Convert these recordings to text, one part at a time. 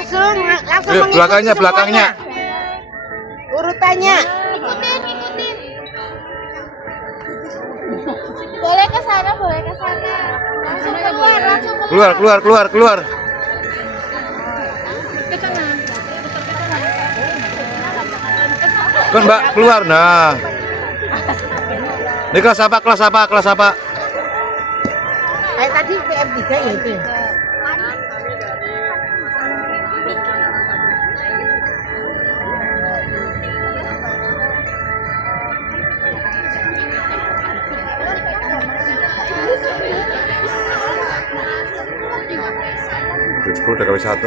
langsung Yuk, mengikuti belakangnya. urutannya. Ikutin. Boleh ke sana. Langsung Keluar. Kan Mbak keluar. Nah. Ini kelas apa? Kayak tadi PM3 ya itu. Grade 10 DKV 1.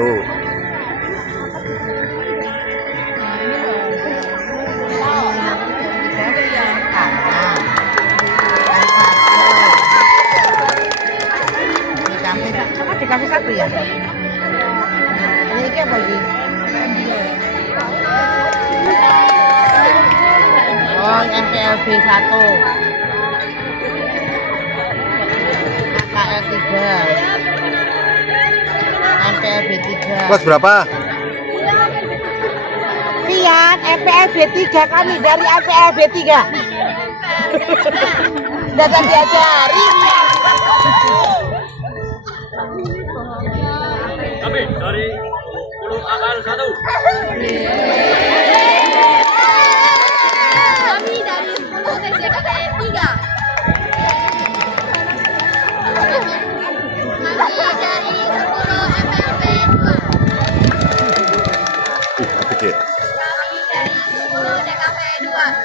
Di kafe satu ya. Ini apa lagi? Oh, MPLB 1. KL 3. MPLB 3. Kelas berapa? Pian, MPLB 3 kami dari MPLB 3. Datang diajari. Kami dari 10 akal 1. Kami dari 10 TJKT 3. Kami dari 10 MPLB 2. Dikit. Kami dari 10 DKV 2.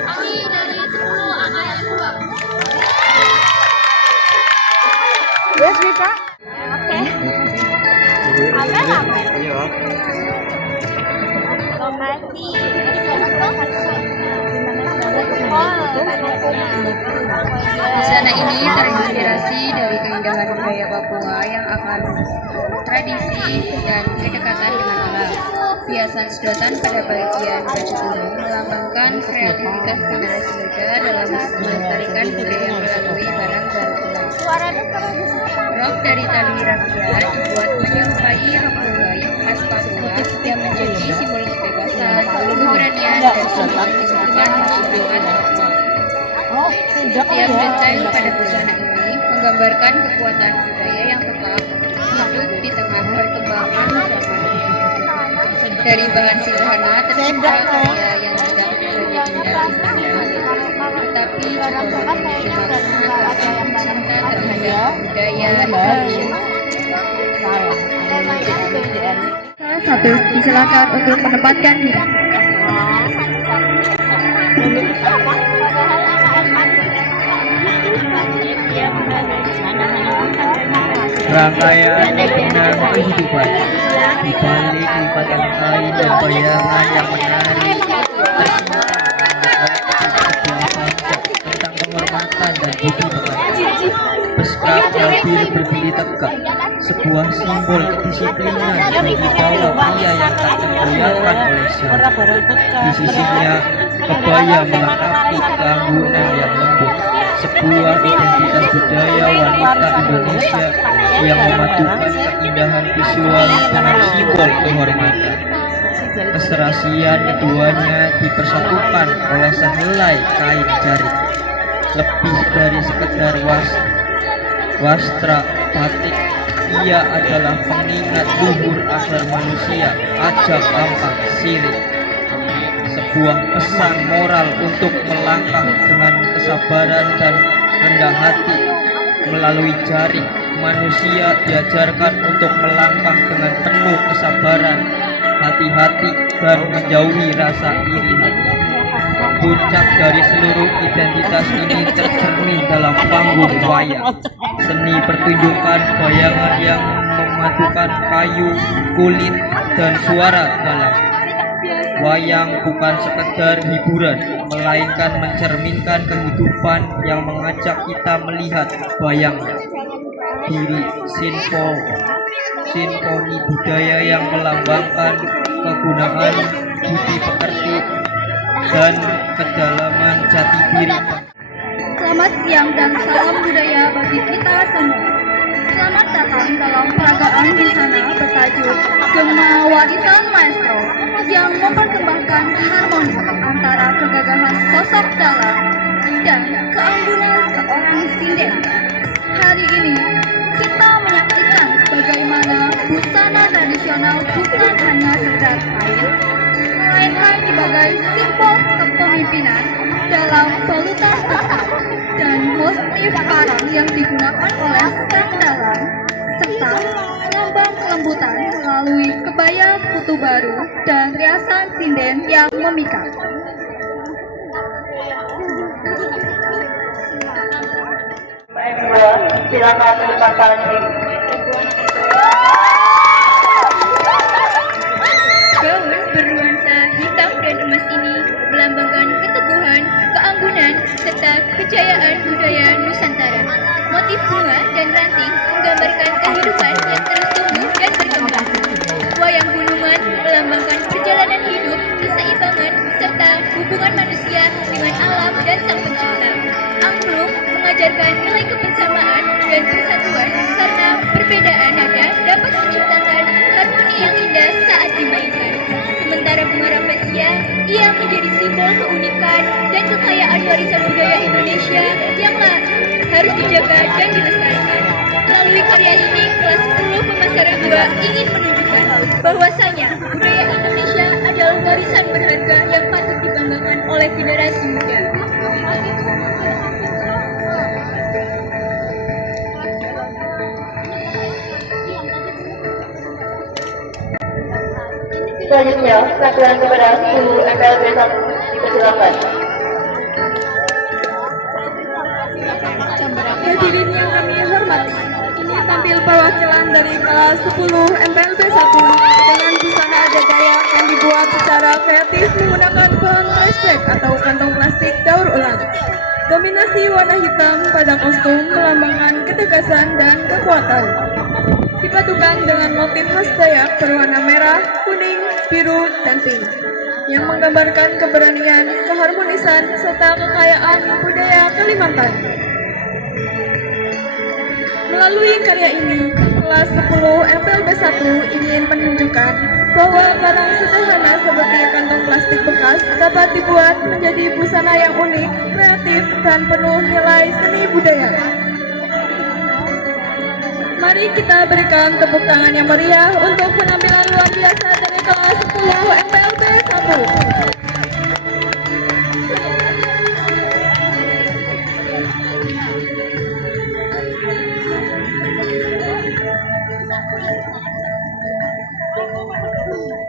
Kami dari 10 AKL 2. Wes Pak. Oke. Apel. Iya. Lokasi Di sana ini terinspirasi dari keindahan budaya Papua yang akan tradisi dan kedekatan dengan alam. Hiasan sedotan pada bagian baju kurung melambangkan kreativitas generasi muda dalam melestarikan budaya melalui barang bantuan. Rok dari tali rakyat dibuat menyerupai rok bola yang khas Papua yang menjadi simbol kebebasan, keberanian, dan semangat kehidupan masyarakat Papua. Setiap detail pada busana ini menggambarkan kekuatan budaya yang tetap hidup di tengah perkembangan zaman. Dari bahan sederhana tercipta karya yang tidak menjadi indah tetapi juga memiliki makna dan cinta terhadap budaya Indonesia. Salah satu disilakan untuk menempatkan diri. Rangkaian pembinaan kehidupan di balik lipatan kain dan bayangan yang menarik tentang penghormatan dan budi pekerti. Beskap mobil berdiri tegak, sebuah simbol kedisiplinan yang dibawa pria yang tak tergoyahkan oleh siapa. Di sisinya kebaya melengkapi keanggunan yang lembut, sebuah identitas budaya wanita Indonesia yang memadukan keindahan visual dengan simbol kehormatan. Keserasian keduanya dipersatukan oleh sehelai kain jarik. Lebih dari sekedar wastra batik, ia adalah pengingat luhur asal manusia, ajak gampang sirik. Sebuah pesan moral untuk melangkah dengan kesabaran dan rendah hati. Melalui jaring, manusia diajarkan untuk melangkah dengan penuh kesabaran, hati-hati, dan menjauhi rasa iri hati. Puncak dari seluruh identitas ini tercermin dalam panggung wayang, seni pertunjukan bayangan yang memadukan kayu, kulit, dan suara dalam. Wayang bukan sekedar hiburan, melainkan mencerminkan kehidupan yang mengajak kita melihat bayangnya. Diri sinfoni budaya yang melambangkan kegunaan, budi pekerti, dan kedalaman jati diri. Selamat siang dan salam budaya bagi kita semua. Selamat datang dalam peragaan busana bertajuk Gema Warisan Maestro yang mempersembahkan harmoni antara kegagahan sosok dalang dan keanggunan seorang sinden. Hari ini kita menyaksikan bagaimana busana tradisional bukan hanya sekedar kain, melainkan sebagai simbol kepemimpinan dalam balutan besar dan motif parang yang digunakan oleh sang dalang, serta lambang kelembutan melalui kebaya kutu baru dan riasan sinden yang memikat. Silakan menempatkan diri. Gaun bernuansa hitam dan emas ini melambangkan keteguhan, keanggunan, serta kejayaan budaya Nusantara. Motif bunga dan ranting menggambarkan kehidupan yang terus tumbuh dan berkembang. Wayang gulungan melambangkan perjalanan hidup, keseimbangan, serta hubungan manusia dengan alam dan sang pencipta. Angklung mengajarkan nilai kebersamaan dan persatuan karena perbedaan nada dapat menciptakan harmoni yang indah saat dimainkan. Sementara bunga rafflesia, ia menjadi simbol keunikan dan kekayaan warisan budaya Indonesia yang harus dijaga dan dilestarikan. Melalui karya ini, kelas 10 pemasaran 2 ingin menunjukkan bahwasanya budaya Indonesia adalah warisan berharga yang patut dibanggakan oleh generasi muda. Selanjutnya, penampilan kepada 10 MPLB 1 dipersilakan. Hadirin yang kami hormati, ini tampil perwakilan dari kelas 10 MPLB 1 dengan busana adat Dayak yang dibuat secara kreatif menggunakan bahan flashback atau kantong plastik daur ulang. Dominasi warna hitam pada kostum melambangkan ketegasan dan kekuatan. Dipadukan dengan motif khas Dayak berwarna merah, kuning, biru, dan pink yang menggambarkan keberanian, keharmonisan, serta kekayaan budaya Kalimantan. Melalui karya ini, kelas 10 MPLB 1 ingin menunjukkan bahwa barang sederhana seperti kantong plastik bekas dapat dibuat menjadi busana yang unik, kreatif, dan penuh nilai seni budaya. Mari kita berikan tepuk tangan yang meriah untuk penampilan luar biasa dari kelas 10 MPLB 1.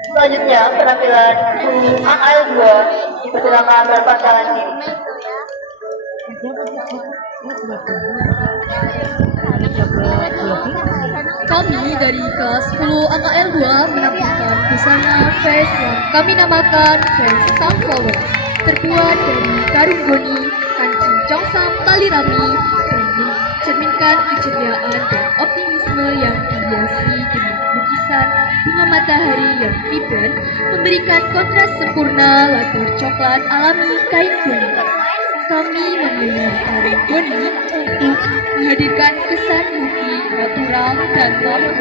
Selanjutnya, penampilan AL 2 dipersilakan menempatkan diri. Kami dari kelas 10 AKL 2 menampilkan busana face yang kami namakan face sunflower, terbuat dari karung goni, kancing congsam tali rami, dan mencerminkan keceriaan dan optimisme yang dihiasi dengan lukisan bunga matahari yang vibran, memberikan kontras sempurna latar coklat alami kain goni. Kami memilih karung goni untuk menghadirkan kesan bukti natural dan normal.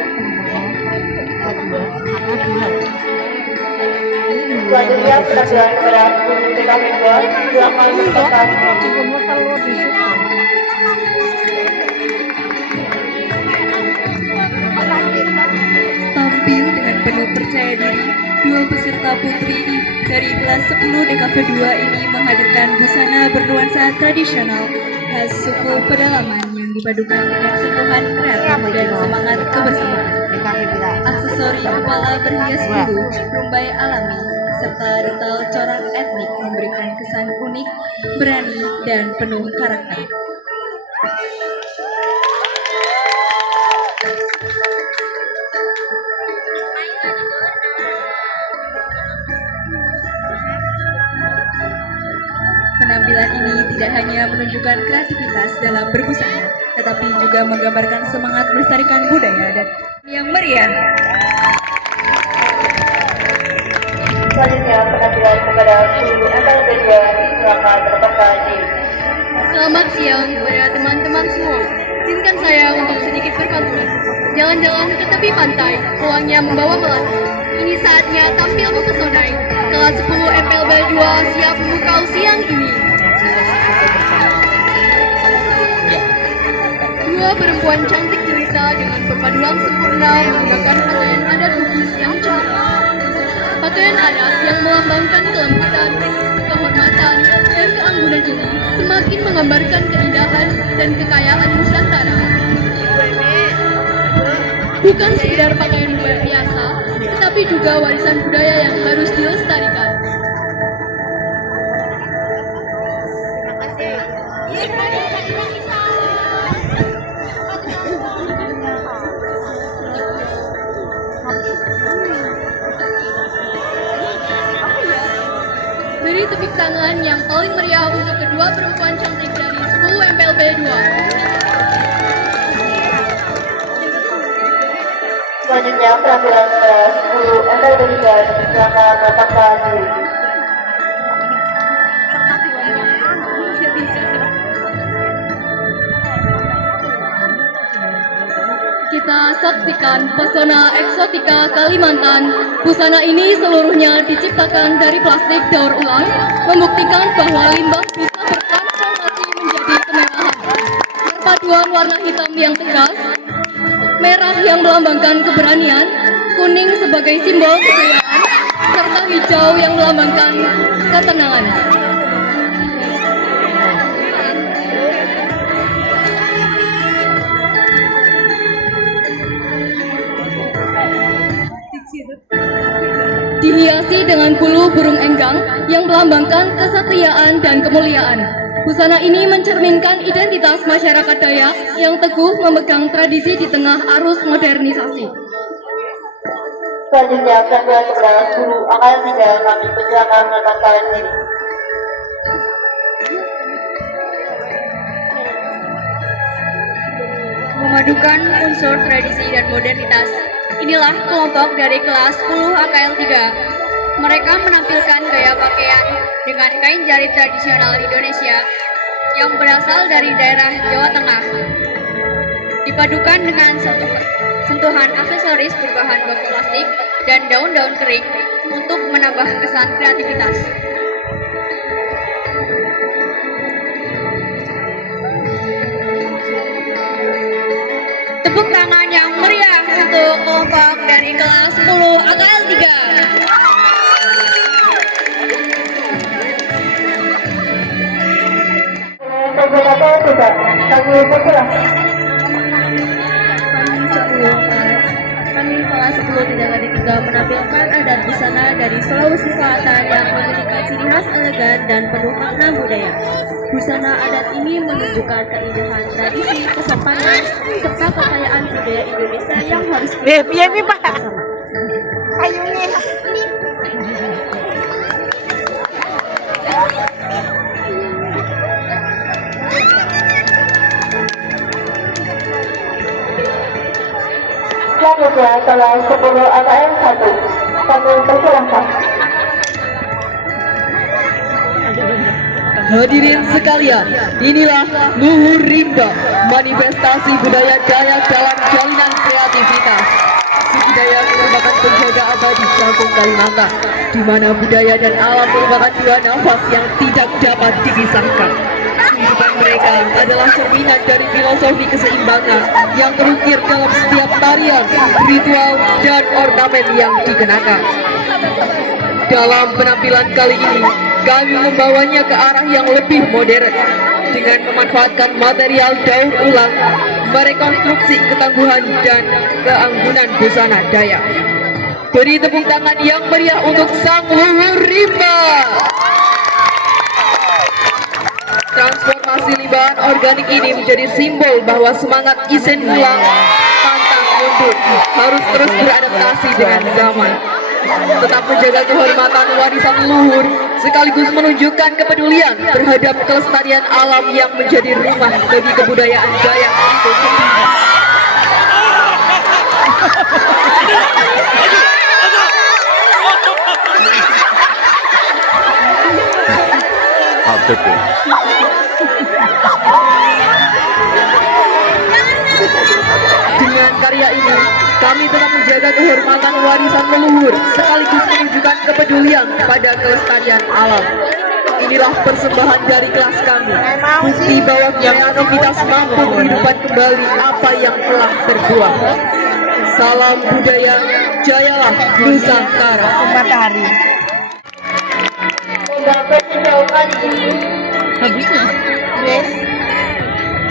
Selanjutnya, penampilan kepada 10 TKP 2 silakan menempatkan diri. Tampil dengan penuh percaya diri, dua peserta putri dari kelas 10 DKV 2 ini menghadirkan busana bernuansa tradisional khas suku pedalaman yang dipadukan dengan sentuhan kreatif dan semangat kebersamaan. Aksesori kepala berhias bulu, rumbai alami, serta detail corak etnik memberikan kesan unik, berani, dan penuh karakter. Penampilan ini tidak hanya menunjukkan kreativitas dalam berbusana, tetapi juga menggambarkan semangat melestarikan budaya dan yang meriah. Selanjutnya, penampilan kepada 10 MPLB 2 silakan menempatkan diri. Selamat siang kepada teman-teman semua. Izinkan saya untuk sedikit berpantun. Jalan-jalan ke tepi pantai, pulangnya membawa melati. Ini saatnya tampil mempesonai. Kelas 10 MPLB 2 siap memukau siang ini. Dua perempuan cantik jelita dengan perpaduan sempurna menggunakan pakaian adat Bugis yang cemerlang. Pakaian adat yang melambangkan kelembutan, kehormatan, dan keanggunan ini semakin menggambarkan keindahan dan kekayaan Nusantara. Bukan sekedar pakaian biasa, tetapi juga warisan budaya yang harus dilestarikan. Beri tepuk tangan yang paling meriah untuk kedua perempuan cantik dari 10 MPLB 2. Selanjutnya penampilan kelas 10 MPLB 3 dipersilakan meletakkan diri. Kita saksikan pesona eksotika Kalimantan. Busana ini seluruhnya diciptakan dari plastik daur ulang, membuktikan bahwa limbah bisa bertransformasi menjadi kemewahan. Perpaduan warna hitam yang tegas, merah yang melambangkan keberanian, kuning sebagai simbol kejayaan, serta hijau yang melambangkan ketenangan. Dihiasi dengan bulu burung enggang yang melambangkan kesetiaan dan kemuliaan. Busana ini mencerminkan identitas masyarakat Dayak yang teguh memegang tradisi di tengah arus modernisasi. Selanjutnya penampilan kelas 10 angkatan 3 kami persilakan meletakkan diri. Memadukan unsur tradisi dan modernitas, inilah kelompok dari kelas 10 AKL 3. Mereka menampilkan gaya pakaian dengan kain jarit tradisional Indonesia yang berasal dari daerah Jawa Tengah. Dipadukan dengan sentuhan aksesoris berbahan baku plastik dan daun-daun kering untuk menambah kesan kreativitas. Tepuk tangan yang meriah untuk kelompok dari kelas 10 AKL 3. Kami kelas 10 tidak lagi juga menampilkan adat busana dari Sulawesi Selatan yang memiliki ciri khas elegan dan penuh makna budaya. Busana adat ini menunjukkan keindahan tradisi, kesopanan, serta kekayaan budaya Indonesia yang harus kita bersama. Selanjutnya kelas 10 AKL 1 kami persilahkan. Hadirin sekalian, inilah Luhur Rimba, manifestasi budaya Dayak dalam jalinan kreativitas. Suku Dayak merupakan penjaga abadi kampung Kalimantan, di mana budaya dan alam merupakan dua nafas yang tidak dapat dipisahkan. Kehidupan mereka adalah cerminan dari filosofi keseimbangan yang terukir dalam setiap tarian, ritual, dan ornamen yang dikenakan. Dalam penampilan kali ini, kami membawanya ke arah yang lebih modern dengan memanfaatkan material daur ulang, merekonstruksi ketangguhan dan keanggunan busana Dayak. Beri tepuk tangan yang meriah untuk sang Luhur Rimba. Transformasi limbah organik ini menjadi simbol bahwa semangat isen ulang, pantang mundur, harus terus beradaptasi dengan zaman. Tetap menjaga kehormatan warisan luhur, sekaligus menunjukkan kepedulian terhadap kelestarian alam yang menjadi rumah bagi kebudayaan Dayak itu sendiri. karya ini, kami tetap menjaga kehormatan warisan leluhur sekaligus menunjukkan kepedulian pada kelestarian alam. Inilah persembahan dari kelas kami, bukti bahwa kreativitas mampu menghidupkan kembali apa yang telah terbuang. Salam budaya, jayalah Nusantara. Matahari. Beberapa sejauh kali ini, Yes.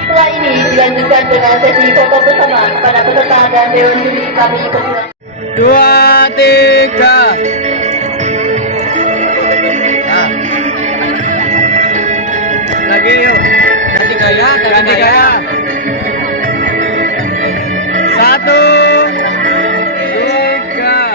setelah ini dilanjutkan dengan sesi foto bersama pada peserta dan dewan juri kami persilakan. 2, 3. Nah. Lagi yuk. Ganti gaya, ganti gaya. 1, 3.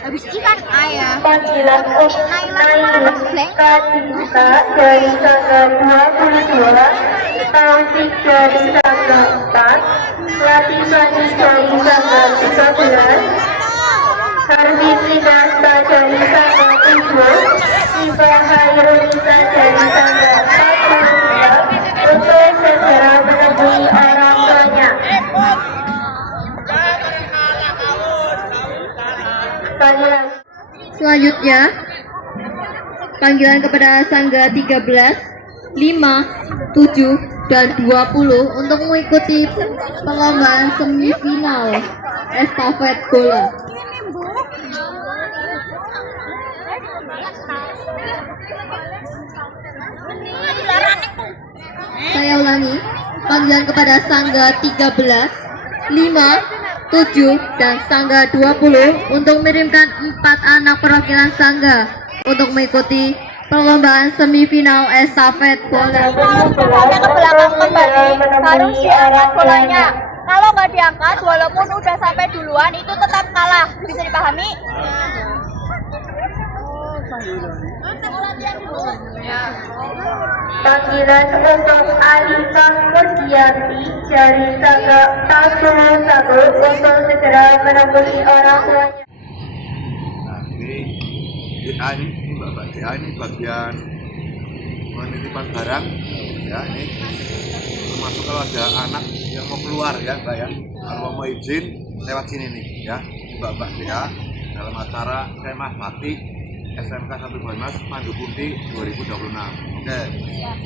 Habis ikan ayah. Panggilan untuk Naila Kadita dari tanggal 22, Taufik dari tanggal 4, Latifani dari tanggal 13, Harvey Kinasta dari tanggal 7, Iba Hairunisa dari tanggal 42 untuk segera menemui orang tuanya. Panggilan Selanjutnya, panggilan kepada Sangga 13, 5, 7, dan 20 untuk mengikuti perlombaan semifinal estafet bola. Saya ulangi, panggilan kepada Sangga 13, 5, 7, dan Sangga 20 untuk mengirimkan 4 anak perwakilan Sangga untuk mengikuti perlombaan semifinal estafet bola. Hanya ke belakang kembali, harus diangkat bolanya. Kalau nggak diangkat, walaupun udah sampai duluan, itu tetap kalah. Bisa dipahami? Panggilan untuk Alisa Murdianti dari tanggal 41 untuk segera menemui orang tuanya. Nah, ini DA ini Mbak DA ini bagian menitipkan barang ya, ini termasuk kalau ada anak yang mau keluar ya Mbak ya, kalau mau izin lewat sini nih ya Mbak DA dalam acara Kemah Batik SMK 1 Banyumas Pandu Kunti 2026. Oke,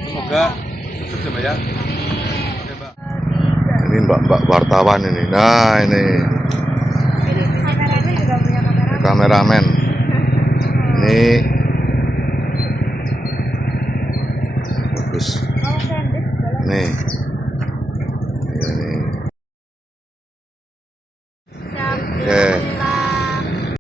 semoga sukses ya Mbak ya. Oke Mbak. Ini Mbak wartawan ini. Nah ini kameramen. Ini bagus. Nih.